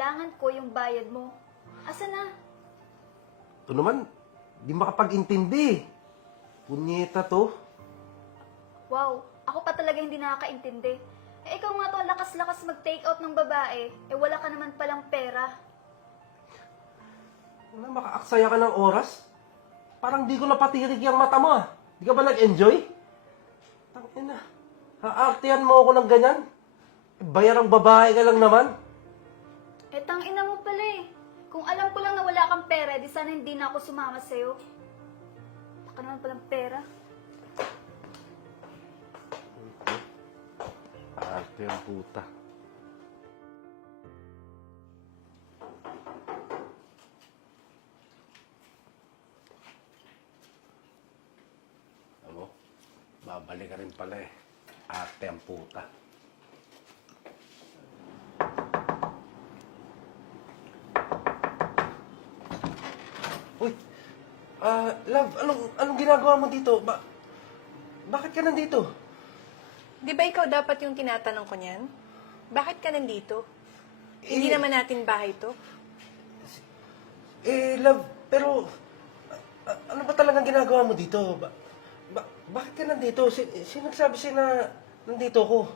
kailangan ko yung bayad mo. Asa na? Ito naman, di makapag-intindi. Punyeta to. Wow, ako pa talaga hindi nakakaintindi. Eh ikaw nga to, ang lakas-lakas mag-take out ng babae. Eh wala ka naman palang pera. Makaaksaya ka ng oras? Parang di ko napatirig yung mata mo ah. Di ka ba nag-enjoy? Tangina, haartihan mo ako ng ganyan? Eh, bayarang babae ka lang naman. Eh tangina mo pala eh. Kung alam ko lang na wala kang pera, di sana hindi na ako sumama sa'yo. Baka naman palang pera. Arte ang puta. Ano? Babalik ka rin pala eh. Arte ang puta. Uy! Love, anong ginagawa mo dito? Bakit ka nandito? Di ba ikaw dapat yung tinatanong ko niyan? Bakit ka nandito? Hindi naman natin bahay to. Love, pero ano ba talagang ginagawa mo dito? Bakit ka nandito? Sino nagsabi sa'yo na nandito ko?